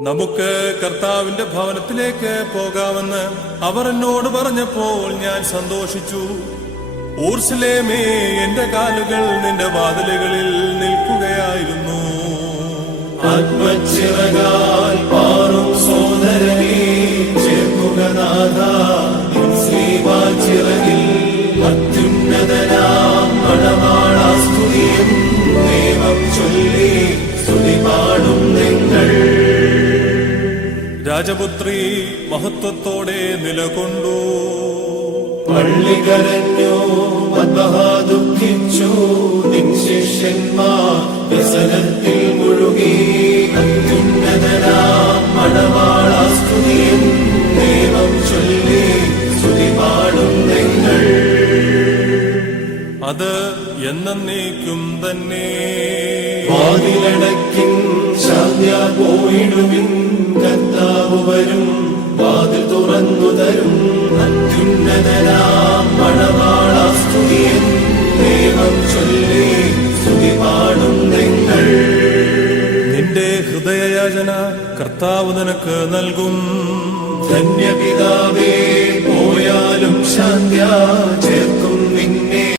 നമുക്ക് കർത്താവിന്റെ ഭവനത്തിലേക്ക് പോകാമെന്ന് അവർ എന്നോട് പറഞ്ഞപ്പോൾ ഞാൻ സന്തോഷിച്ചു. ഊർശലേമേ, എന്റെ കാലുകൾ നിന്റെ വാതിലുകളിൽ നിൽക്കുകയായിരുന്നു. ആത്മച്ചിറകാൽ പാറും സോദരനെ ചേർക്കുക നാഥാ, നിൻ ശ്രീവാചിറകിൽ അത്യുന്നതനാം മണവാളാസ്തുതിയും ദൈവം ചൊല്ലി സ്തുതി പാടും നിങ്ങൾ. രാജപുത്രി മഹത്വത്തോടെ നിലകൊണ്ടു. പള്ളി കരഞ്ഞു, മദ്ബഹാ ദുഃഖിച്ചു, നിൻ ശിഷ്യന്മാർ വ്യസനത്തിൽ മുഴുകി. അത്യുന്നതനാം മണവാളാസ്തുതിയും ദൈവം ചൊല്ലി സ്തുതി പാടും നിങ്ങൾ. അത് എന്നേക്കും തന്നെ. വാതിലടയ്ക്കിൻ, ശാന്യ പോയിടുവിൻ, കർത്താവ് വരും, വാതിൽ തുറന്നു തരും. അത്യുന്നതനാം മണവാളാസ്തുതിയും ദൈവം ചൊല്ലി സ്തുതി പാടും നിങ്ങൾ. നിന്റെ ഹൃദയയാചന കർത്താവ് നിനക്ക് നൽകും. ധന്യപിതാവേ, പോയാലും ശാന്യ ചേർക്കും